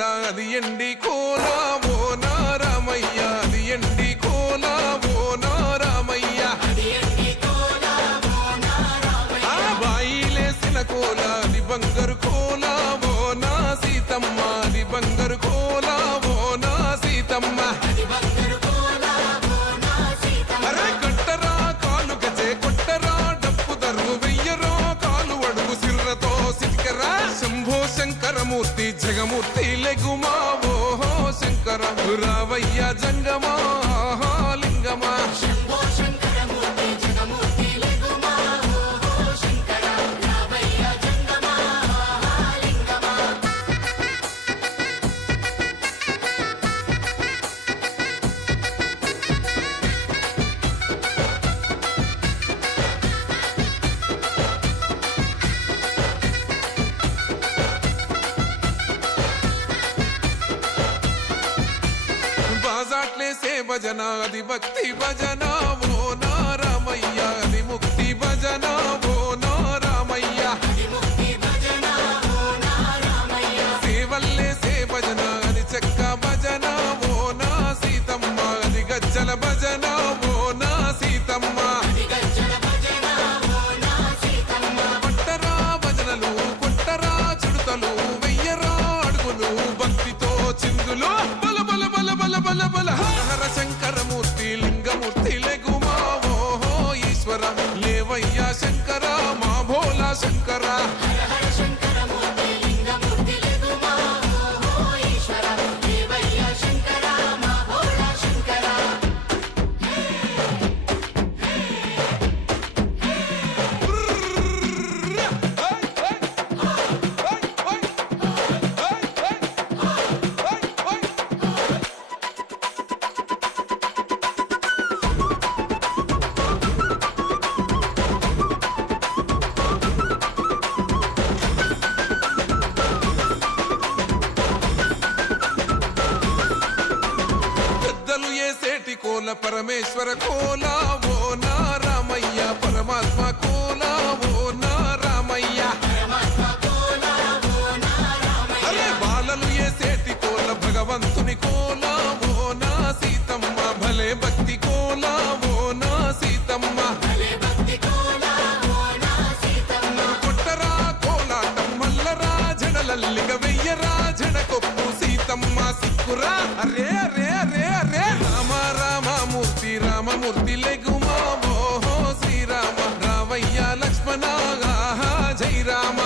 కోల అది ఎండి కోల ఓ నారామయ్య అది ఎండి కోల ఓ నారామయ్య ఆ బాయిలేసిన కోల అది బంగారు కోల ఓ నా సీతమ్మ అది బంగారు కోల ఓ నా సీతమ్మ అరే కట్టరా కాలు గజే కొట్టరా డప్పు దరువు వెయ్యరో కాలు అడుగు సిర్రతో సిద్కరా శంభో శంకరమూర్తి జగమూర్తి లెగుమా ఓహో శంకర రావయ్య జంగమా లింగమా బాజాట్లేసే భజన అది భక్తి భజన ఓ నారామయ్య అది ముక్తి భజన ఓ నారామయ్య సేవల్లేసే భజన అది చెక్క భజన ఓ నా సీతమ్మ అది గజ్జల భజన ఓ నా సీతమ్మ పట్టరా భజనలు కొట్టరా చుడతలు వెయ్యరా అడుగులు భక్తితో చిందులు బల బల బల బల బల బల హర శంకరమూర్తి లింగమూర్తి లెగుమా ఓహో ఈశ్వర లేవయ్యా శంకర మా భోలా శంకర ఏసేటి కోల పరమేశ్వర కోల ఓ నారామయ్య పరమాత్మ కోల ఓ నారామయ్య అరే బాలలు ఏసేటి కోల భగవంతుని కోల ఓ నా సీతమ్మ భలే భక్తి కోల ఓ నా సీతమ్మ కొట్టరా కోలాటం మల్లరా జడలల్లిగ వెయ్యరా జడకొప్పు సీతమ్మ సిక్కురా అరే అరే అరే అరే రామ రామమూర్తి రామమూర్తి లెగుమా ఓహో శ్రీరామ రావయ్య లక్ష్మణ జై రామ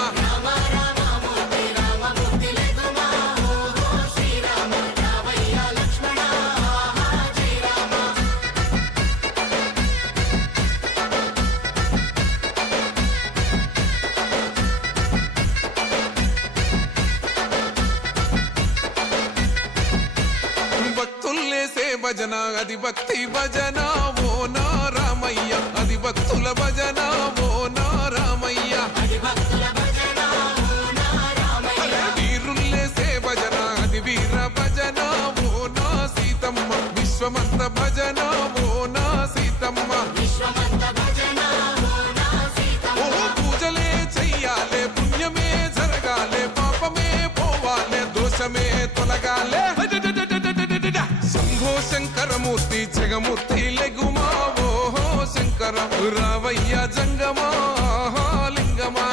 భక్తుల్లేసే భజన అది భక్తి భజన ఓ నారామయ్య అది భక్తుల భజన ఓ నారామయ్య వీరుల్లేసే భజన అది వీర భజన ఓ నా సీతమ్మ విశ్వమంత భజన ఓ నా సీతమ్మ ఓ పూజలే చెయ్యాలే పుణ్యమే జరగాలే పాపమే పోవాలే దోషమే తొలగాలే శంభో శంకరమూర్తి జగమూర్తి లెగుమా ఓహో శంకర రావయ్య జంగమా లింగమా